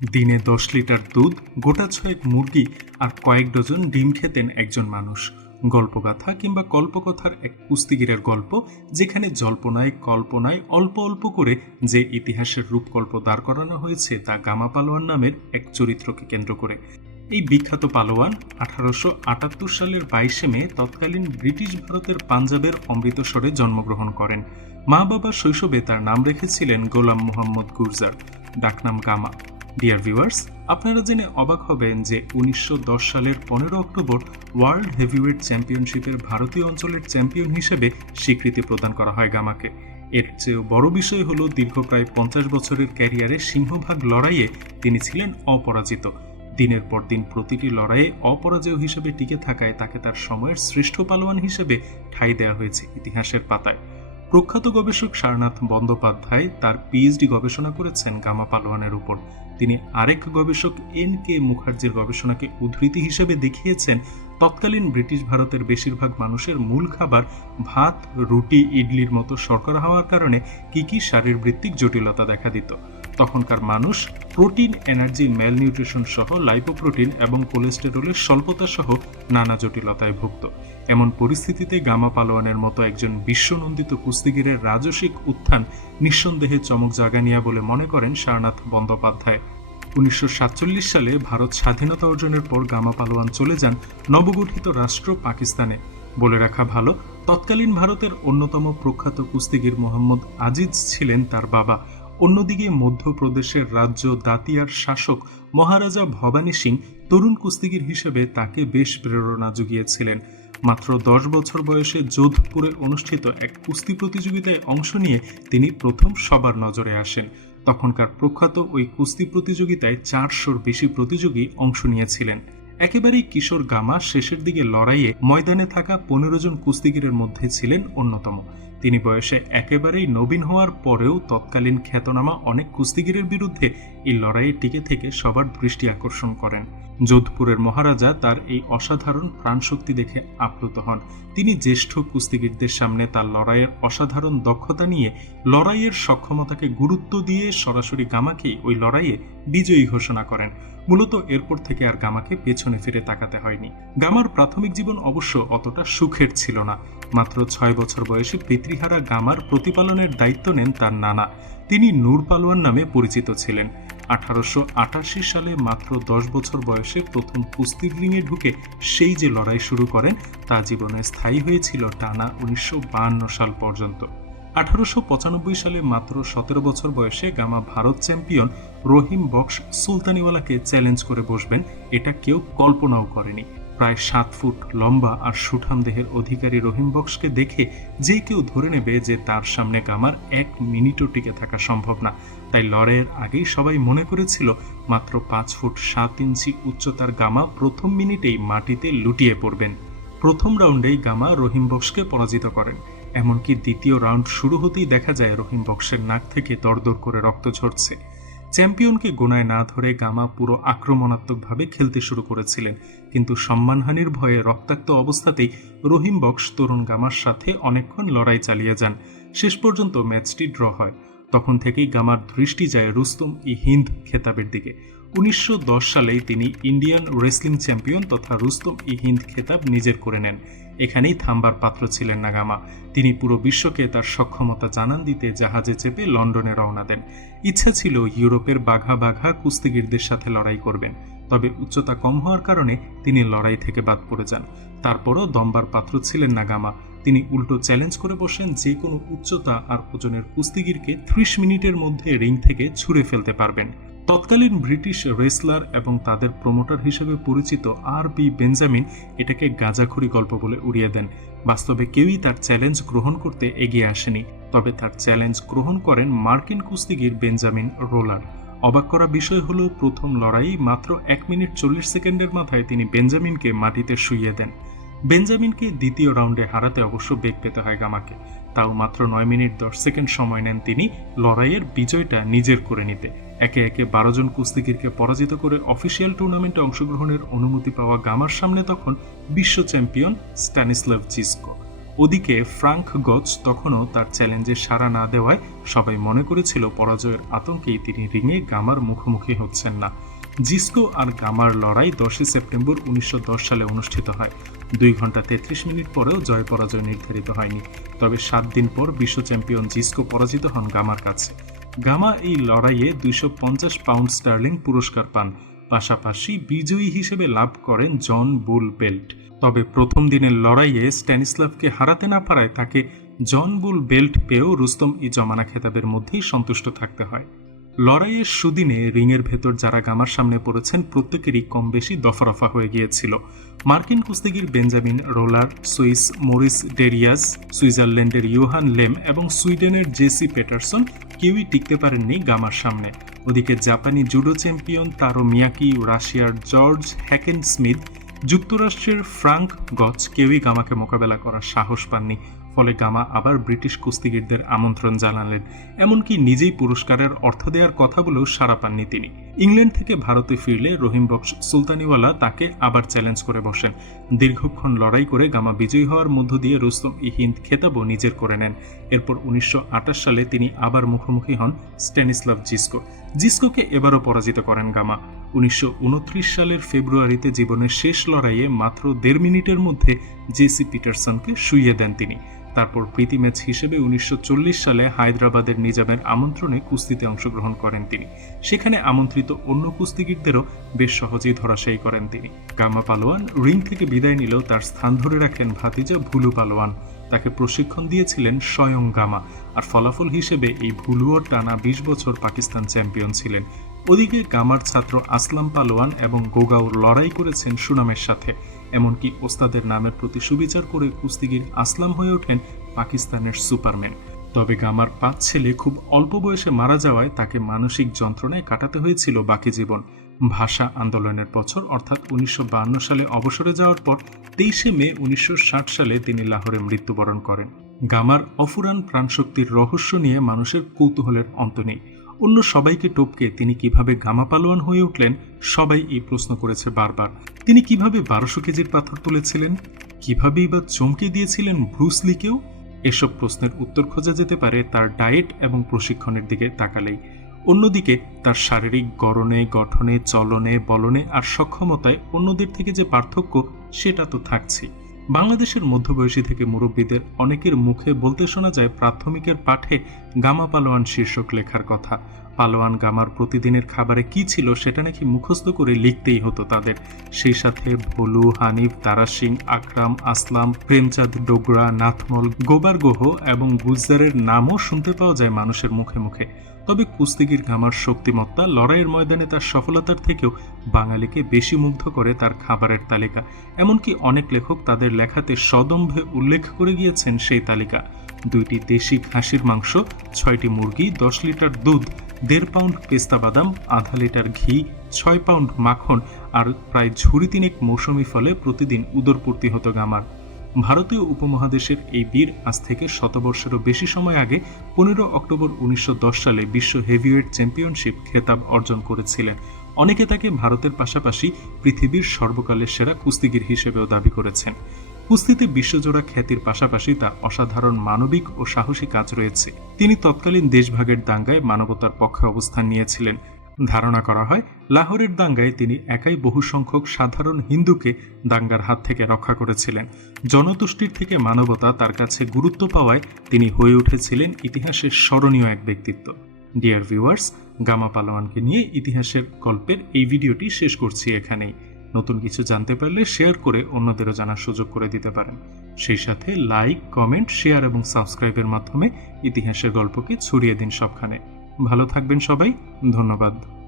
দিনে দশ লিটার দুধ, গোটা ছয়েক মুরগি আর কয়েক ডজন ডিম খেতেন একজন মানুষ। গল্পগাথা কিংবা কল্পকথার এক কুস্তিগিরের গল্প, যেখানে জল্পনায় কল্পনায় অল্প অল্প করে যে ইতিহাসের রূপকল্প দাঁড় করানো হয়েছে তা গামা পালোয়ান নামের এক চরিত্রকে কেন্দ্র করে। এই বিখ্যাত পালোয়ান আঠারোশো আটাত্তর সালের বাইশে মে তৎকালীন ব্রিটিশ ভারতের পাঞ্জাবের অমৃতসরে জন্মগ্রহণ করেন। মা বাবা শৈশবে তার নাম রেখেছিলেন গোলাম মোহাম্মদ গুরজার, ডাকনাম গামা। ডিয়ার ভিউয়ার্স আপনারা জেনে অবাক হবেন যে উনিশশো দশ সালের পনেরো অক্টোবর ওয়ার্ল্ড হেভিওয়েট চ্যাম্পিয়নশিপের ভারতীয় অঞ্চলের চ্যাম্পিয়ন হিসেবে স্বীকৃতি প্রদান করা হয় গামাকে। এর চেয়েও বড় বিষয় হলো দীর্ঘ প্রায় পঞ্চাশ বছরের ক্যারিয়ারে সিংহভাগ লড়াইয়ে তিনি ছিলেন অপরাজিত। দিনের পর দিন প্রতিটি লড়াইয়ে অপরাজয় হিসেবে টিকে থাকায় তাকে তার সময়ের শ্রেষ্ঠ পালোয়ান হিসেবে ঠাঁই দেওয়া হয়েছে ইতিহাসের পাতায়। প্রখ্যাত গবেষক সারনাথ বন্দ্যোপাধ্যায় তার পিএইচডি গবেষণা করেছেন গামা পালোয়ানের উপর। তিনি আরেক গবেষক এন কে মুখার্জির গবেষণাকে উদ্ধৃতি হিসেবে দেখিয়েছেন, তৎকালীন ব্রিটিশ ভারতের বেশিরভাগ মানুষের মূল খাবার ভাত, রুটি, ইডলির মতো শর্করা হওয়ার কারণে কি কি শারীরবৃত্তিক জটিলতা দেখা দিত। তখনকার মানুষ প্রোটিন, এনার্জি ম্যাল নিউট্রিশন সহ লাইপোপ্রোটিন এবং কোলেস্টেরলের স্বল্পতা সহ নানা জটিলতায় ভুগত এমন পরিস্থিতিতে গামা পালোয়ানের মতো একজন বিশ্বনন্দিত কুস্তিগিরের রাজসিক উত্থান নিঃসন্দেহে চমক জাগানিয়া বলে মনে করেন সারনাথ বন্দ্যোপাধ্যায়। উনিশশো সাতচল্লিশ সালে ভারত স্বাধীনতা অর্জনের পর গামা পালোয়ান চলে যান নবগঠিত রাষ্ট্র পাকিস্তানে। বলে রাখা ভালো, তৎকালীন ভারতের অন্যতম প্রখ্যাত কুস্তিগির মোহাম্মদ আজিজ ছিলেন তার বাবা। অন্যদিকে মধ্যপ্রদেশের রাজ্য দাতিয়ার শাসক মহারাজা ভবানী সিং তরুণ কুস্তিগির হিসেবে তাকে বেশ প্রেরণা জুগিয়েছিলেন। মাত্র দশ বছর বয়সে যোধপুরে অনুষ্ঠিত এক কুস্তি প্রতিযোগিতায় অংশ নিয়ে তিনি প্রথম সবার নজরে আসেন। তখনকার প্রখ্যাত ওই কুস্তি প্রতিযোগিতায় চারশোর বেশি প্রতিযোগী অংশ নিয়েছিলেন। একেবারেই কিশোর গামা শেষের দিকে লড়াইয়ে ময়দানে থাকা পনেরো জন কুস্তিগিরের মধ্যে ছিলেন অন্যতম। তিনি বয়সে একেবারেই নবীন হওয়ার পরেও তৎকালীন খ্যাতনামা অনেক কুস্তিগিরের বিরুদ্ধে এই লড়াইয়ে টিকে থেকে সবার দৃষ্টি আকর্ষণ করেন। যোধপুরের মহারাজা তার এই অসাধারণ প্রাণশক্তি দেখে আপ্লুত হন। তিনি জ্যেষ্ঠ কুস্তিগিরদের সামনে তার লড়াইয়ের অসাধারণ দক্ষতা নিয়ে লড়াইয়ের সক্ষমতাকে গুরুত্ব দিয়ে সরাসরি গামাকেই ওই লড়াইয়ে বিজয়ী ঘোষণা করেন। মূলত এরপর থেকে আর গামাকে পেছনে ফিরে তাকাতে হয়নি। গামার প্রাথমিক জীবন অবশ্য অতটা সুখের ছিল না। মাত্র ছয় বছর বয়সে পিতৃহারা গামার প্রতিপালনের দায়িত্ব নেন তার নানা। তিনি নূর পালোয়ান নামে পরিচিত ছিলেন। আঠারোশো আটাশি সালে মাত্র দশ বছর বয়সে প্রথম কুস্তির রিংয়ে ঢুকে সেই যে লড়াই শুরু করেন, তা জীবনে স্থায়ী হয়েছিল টানা উনিশশো সাল পর্যন্ত। আঠারোশো পঁচানব্বই সালে মাত্র সতেরো বছর বয়সে গামা ভারত চ্যাম্পিয়ন রহিম বক্স সুলতানিওয়ালাকে চ্যালেঞ্জ করে বসবেন, এটা কেউ কল্পনাও করেনি। প্রায় সাত ফুট লম্বা আর সুঠাম দেহের অধিকারী রহিম বক্সকে দেখে যে কেউ ধরে নেবে যে তার সামনে গামার এক মিনিটও টিকে থাকা সম্ভব না। তাই লড়াইয়ের আগেই সবাই মনে করেছিল, মাত্র পাঁচ ফুট সাত ইঞ্চি উচ্চতার গামা প্রথম মিনিটেই মাটিতে লুটিয়ে পড়বেন। প্রথম রাউন্ডেই গামা রহিম বক্সকে পরাজিত করেন। এমনকি দ্বিতীয় রাউন্ড শুরু হতেই দেখা যায় রহিম বক্সের নাক থেকে দরদর করে রক্ত ঝরছে। চ্যাম্পিয়নকে গোনায় না ধরে গামা পুরো আক্রমণাত্মকভাবে খেলতে শুরু করেছিলেন। কিন্তু সম্মানহানির ভয়ে রক্তাক্ত অবস্থাতেই রহিম বক্স তরুণ গামার সাথে অনেকক্ষণ লড়াই চালিয়ে যান। শেষ পর্যন্ত ম্যাচটি ড্র হয়। তখন থেকেই গামার দৃষ্টি যায় রুস্তম ই হিন্দ খেতাবের দিকে। উনিশশো দশ সালেই তিনি ইন্ডিয়ান রেসলিং চ্যাম্পিয়ন তথা রুস্তম ই হিন্দ খেতাব নিজের করে নেন। এখানেই থামবার পাত্র ছিলেন নাগামা। তিনি পুরো বিশ্বকে তার সক্ষমতা জানান দিতে জাহাজে চেপে লন্ডনে রওনা দেন। ইচ্ছা ছিল ইউরোপের বাঘা বাঘা কুস্তিগিরদের সাথে লড়াই করবেন, তবে উচ্চতা কম হওয়ার কারণে তিনি লড়াই থেকে বাদ পড়ে যান। তারপরও দম্বার পাত্র ছিলেন নাগামা। তিনি উল্টো চ্যালেঞ্জ করে বসেন যে কোনো উচ্চতা আর ওজনের কুস্তিগিরকে ত্রিশ মিনিটের মধ্যে রিং থেকে ছুঁড়ে ফেলতে পারবেন। তৎকালীন ব্রিটিশ রেসলার এবং তাদের প্রমোটার হিসেবে পরিচিত আর বি বেঞ্জামিন এটাকে গাঁজাখড়ি গল্প বলে উড়িয়ে দেন। বাস্তবে কেউই তার চ্যালেঞ্জ গ্রহণ করতে এগিয়ে আসেনি, তবে তার চ্যালেঞ্জ গ্রহণ করেন মার্কিন কুস্তিগির বেঞ্জামিন রোলার। অবাক করা বিষয় হলো, প্রথম লড়াই মাত্র এক মিনিট চল্লিশ সেকেন্ডের মাথায় তিনি বেঞ্জামিনকে মাটিতে শুইয়ে দেন। বেঞ্জামিনকে দ্বিতীয় রাউন্ডে হারাতে অবশ্য বেগ পেতে হয় গামাকে। তাও মাত্র নয় মিনিট দশ সেকেন্ড সময় নেন তিনি লড়াইয়ের বিজয়টা নিজের করে নিতে। একে একে বারো জন কুস্তিগিরকে পরাজিত করে অফিসিয়াল টুর্নামেন্টে অংশগ্রহণের অনুমতি পাওয়া গামার সামনে তখন বিশ্ব চ্যাম্পিয়ন স্ট্যানিস্লাভ জিস্কো ওদিকে ফ্রাঙ্ক গজ তখনও তার চ্যালেঞ্জে সাড়া না দেওয়ায় সবাই মনে করেছিল পরাজয়ের আতঙ্কেই তিনি রিংয়ে গামার মুখোমুখি হচ্ছেন না। জিস্কো আর গামার লড়াই দশই সেপ্টেম্বর উনিশশো দশ সালে অনুষ্ঠিত হয়। দুই ঘণ্টা তেত্রিশ মিনিট পরেও জয় পরাজয় নির্ধারিত হয়নি। তবে সাত দিন পর বিশ্ব চ্যাম্পিয়ন জিস্কো পরাজিত হন গামার কাছে। গামা এই লড়াইয়ে দুইশ পঞ্চাশ পাউন্ড স্টার্লিং পুরস্কার পান। পাশাপাশি বিজয়ী হিসেবে লাভ করেন জন বুল বেল্ট। তবে প্রথম দিনের লড়াইয়ে স্ট্যানিস্লাভকে হারাতে না পারায় তাকে জন বুল বেল্ট পেয়েও রুস্তম ই জমানা খেতাবের মধ্যেই সন্তুষ্ট থাকতে হয়। লড়াইয়ের সুদিনে রিংয়ের ভেতর যারা গামার সামনে পড়েছেন প্রত্যেকেরই কম বেশি দফারফা হয়ে গিয়েছিল। মার্কিন কুস্তিগির Benjamin Roller, Swiss Maurice Deriaz, সুইজারল্যান্ডের ইউহান লেম এবং সুইডেনের জেসি পেটারসন কেউই টিকতে পারেননি গামার সামনে। ওদিকে জাপানি জুডো চ্যাম্পিয়ন তারো মিয়াকি রাশিয়ার জর্জ হ্যাকেন স্মিথ যুক্তরাষ্ট্রের ফ্রাঙ্ক গচ কেউই গামাকে মোকাবেলা করার সাহস পাননি। ফলে গামা আবার ব্রিটিশ কুস্তিগিরদের আমন্ত্রণ জানালেন, এমনকি নিজেই পুরস্কারের অর্থ দেওয়ার কথা বলেও সাড়া পাননি তিনি। ইংল্যান্ড থেকে ভারতে ফিরলে রহিম বক্স সুলতানিওয়ালা তাকে আবার চ্যালেঞ্জ করে বসেন। দীর্ঘক্ষণ লড়াই করে গামা বিজয়ী হওয়ার মধ্য দিয়ে রুস্তম ই হিন্দ খেতাবও নিজের করে নেন। এরপর উনিশশো আটাশ সালে তিনি আবার মুখোমুখি হন স্ট্যানিস্লাভ জিস্কো জিস্কোকে এবারও পরাজিত করেন গামা। উনিশশো উনত্রিশ সালের ফেব্রুয়ারিতে জীবনের শেষ লড়াইয়ে মাত্র দেড় মিনিটের মধ্যে জেসি পিটারসনকে শুইয়ে দেন তিনি। তারপর প্রীতি ম্যাচ হিসেবে উনিশশো চল্লিশ সালে হায়দ্রাবাদের নিজামের আমন্ত্রণে কুস্তিতে অংশগ্রহণ করেন তিনি। সেখানে আমন্ত্রিত অন্য কুস্তিগিরদেরও বেশ সহজেই ধরাশায়ী করেন তিনি। গামা পালোয়ান রিং থেকে বিদায় নিলেও তার স্থান ধরে রাখেন ভাতিজা ভুলু পালোয়ান। তাকে প্রশিক্ষণ দিয়েছিলেন স্বয়ং গামা। ফলাফল হিসেবে এই ভুলুও টানা বিশ বছর পাকিস্তান চ্যাম্পিয়ন ছিলেন। ওদিকে গামার ছাত্র আসলাম পালোয়ান এবং গোগাও লড়াই করেছেন সুনামের সাথে। এমনকি ওস্তাদের নামের প্রতি সুবিচার করে কুস্তিগির আসলাম হয়ে ওঠেন পাকিস্তানের সুপারম্যান। তবে গামার পাঁচ ছেলে খুব অল্প বয়সে মারা যাওয়ায় তাকে মানসিক যন্ত্রণায় কাটাতে হয়েছিল বাকি জীবন। ভাষা আন্দোলনের বছর, অর্থাৎ উনিশশো সালে অবসরে যাওয়ার পর তেইশে মে উনিশশো ষাট সালে তিনি লাহোরে মৃত্যুবরণ করেন। গামার অফুরান প্রাণশক্তির রহস্য নিয়ে মানুষের কৌতূহলের অন্ত নেই। অন্য সবাইকে টপকে তিনি কীভাবে গামা পালোয়ান হয়ে উঠলেন, সবাই এই প্রশ্ন করেছে বারবার। তিনি কীভাবে বারোশো কেজির পাথর তুলেছিলেন? কিভাবেই বা চমকে দিয়েছিলেন ব্রুসলিকেও এসব প্রশ্নের উত্তর খোঁজা যেতে পারে তার ডায়েট এবং প্রশিক্ষণের দিকে তাকালেই। অন্যদিকে তার শারীরিক গড়নে, গঠনে, চলনে, বলনে আর সক্ষমতায় অন্যদের থেকে যে পার্থক্য, সেটা তো থাকছেই। বাংলাদেশের মধ্যবয়সী থেকে মুরব্বীদের অনেকের মুখে বলতে শোনা যায় প্রাথমিকের পাঠে গামা পালোয়ান শীর্ষক লেখার কথা। পালোয়ান গামার প্রতিদিনের খাবারে কি ছিল সেটা নাকি মুখস্থ করে লিখতেই হতো তাদের। সেই সাথে ভোলু হানিফ তারা সিং আকরাম, আসলাম, প্রেমচাঁদ, ডোগরা, নাথমল, গোবারগোহ এবং গুজদারের নামও শুনতে পাওয়া যায় মানুষের মুখে মুখে। তবে কুস্তিগির গামার শক্তিমত্তা লড়াইয়ের ময়দানে তার সফলতার থেকেও বাঙালিকে বেশি মুগ্ধ করে তার খাবারের তালিকা। এমনকি অনেক লেখক তাদের লেখাতে সদম্ভে উল্লেখ করে গিয়েছেন সেই তালিকা। দুইটি দেশি খাসির মাংস, ছয়টি মুরগি, দশ লিটার দুধ দেড় পাউন্ড পেস্তা বাদাম, আধা লিটার ঘি, ছয় পাউন্ড মাখন আর প্রায় ঝুড়ি তিনেক মৌসুমি ফলে প্রতিদিন উদরপূর্তি হতো গামার। ভারতীয় উপমহাদেশের এই বীর আজ থেকে শতবর্ষেরও বেশি সময় আগে পনেরো অক্টোবর উনিশশো দশ সালে বিশ্ব হেভিওয়েট চ্যাম্পিয়নশিপ খেতাব অর্জন করেছিলেন। অনেকে তাকে ভারতের পাশাপাশি পৃথিবীর সর্বকালের সেরা কুস্তিগির হিসেবেও দাবি করেছেন। কুস্তিতে বিশ্বজোড়া খ্যাতির পাশাপাশি তার অসাধারণ মানবিক ও সাহসী কাজ রয়েছে। তিনি তৎকালীন দেশভাগের দাঙ্গায় মানবতার পক্ষে অবস্থান নিয়েছিলেন। ধারণা করা হয়, লাহোরের দাঙ্গায় তিনি একাই বহু সংখ্যক সাধারণ হিন্দুকে দাঙ্গার হাত থেকে রক্ষা করেছিলেন। জনতুষ্টির থেকে মানবতা তার কাছে গুরুত্ব পাওয়ায় তিনি হয়ে উঠেছিলেন ইতিহাসের স্মরণীয় এক ব্যক্তিত্ব। ডিয়ার ভিউয়ার্স, গামা পালোয়ানকে নিয়ে ইতিহাসের গল্পের এই ভিডিওটি শেষ করছি এখানেই। নতুন কিছু জানতে পারলে শেয়ার করে অন্যদেরও জানার সুযোগ করে দিতে পারেন। সেই সাথে লাইক কমেন্ট শেয়ার এবং সাবস্ক্রাইবের মাধ্যমে ইতিহাসের গল্পকে ছড়িয়ে দিন সবখানে। ভালো থাকবেন সবাই, ধন্যবাদ।